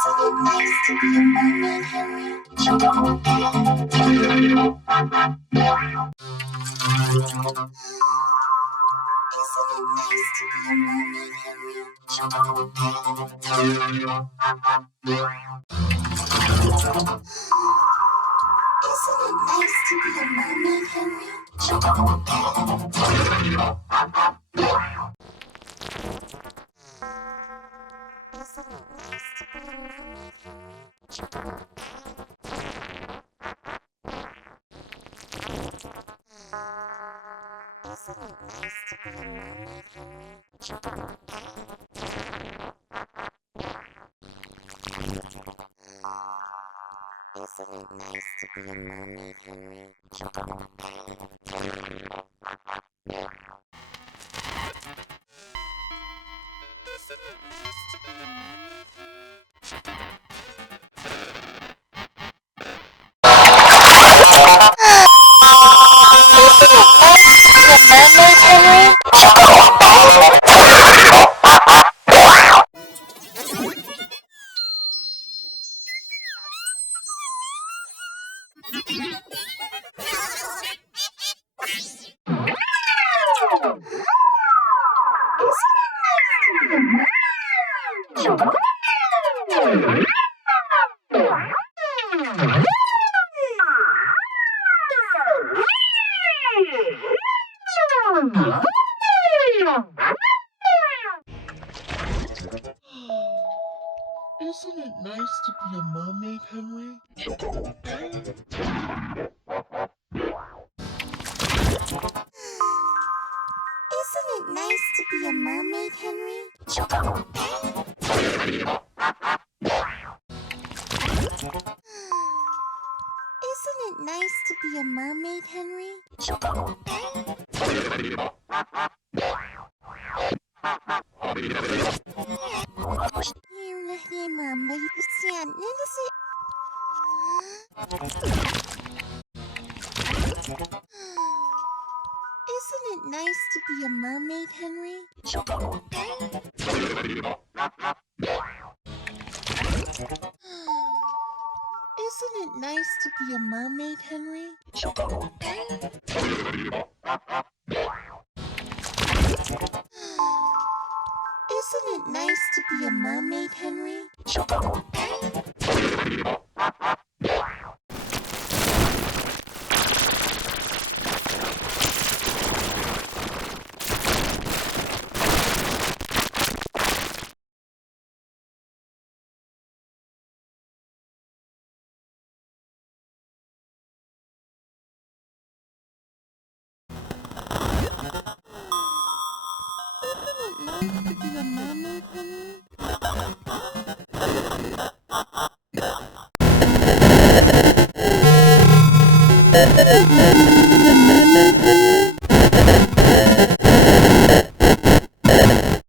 Isn't it nice to be a mermaid, Henry? Isn't it nice to be a mermaid, Henry? Isn't it nice to be a mermaid, Henry? Isn't it nice to be a mermaid, Henry? Isn't it nice to be a mermaid, Henry? Isn't it nice to be a mermaid, Henry? Isn't it nice to be a mermaid, Henry? Isn't it nice to be a mermaid, Henry? Isn't it nice to be a mermaid, Henry? Isn't it nice to be a mermaid, Henry? Isn't it nice to be a mermaid, Henry?